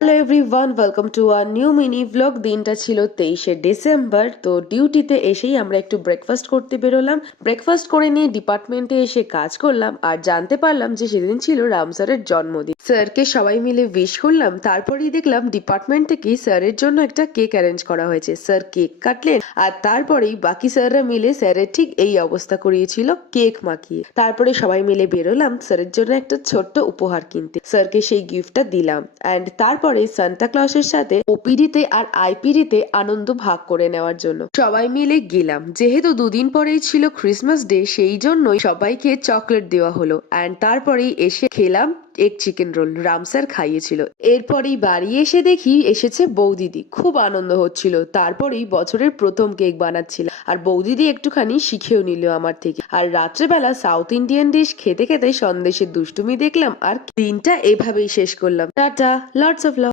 Hello everyone, welcome to our new mini vlog. দিনটা ছিল 23শে December. তো ডিউটিতে এসেই আমরা একটু ব্রেকফাস্ট করতে বেরোলাম। ব্রেকফাস্ট করে নিয়ে ডিপার্টমেন্টে এসে কাজ করলাম আর জানতে পারলাম যে সেদিন ছিল রাম স্যারের জন্মদিন। স্যারকে সবাই মিলে উইশ করলাম। তারপরেই দেখলাম ডিপার্টমেন্ট থেকে স্যারের জন্য একটা কেক অ্যারেঞ্জ করা হয়েছে। স্যার কেক কাটলেন আর তারপরেই বাকি স্যাররা মিলে স্যারের ঠিক এই অবস্থা করিয়েছিল কেক মাখিয়ে। তারপরে সবাই মিলে বেরোলাম স্যারের জন্য একটা ছোট্ট উপহার কিনতে। স্যারকে সেই গিফটটা দিলাম অ্যান্ড তারপরে সান্তা ক্লসের সাথে ওপিডিতে আর আইপিডিতে আনন্দ ভাগ করে নেওয়ার জন্য সবাই মিলে গেলাম। যেহেতু দুদিন পরেই ছিল ক্রিসমাস ডে, সেই জন্যই সবাইকে চকলেট দেওয়া হলো অ্যান্ড তারপরেই এসে খেলাম এক চিকেন রোল। রাম স্যার খাইয়েছিল। এরপরেই বাড়ি এসে দেখি এসেছে বৌদিদি। খুব আনন্দ হচ্ছিল। তারপরেই বছরের প্রথম কেক বানাচ্ছিলাম আর বৌদিদি একটুখানি শিখেও নিল আমার থেকে। আর রাত্রেবেলা সাউথ ইন্ডিয়ান ডিশ খেতে খেতে সন্দেশের দুষ্টুমি দেখলাম আর দিনটা এভাবেই শেষ করলাম। Tata, lots of love.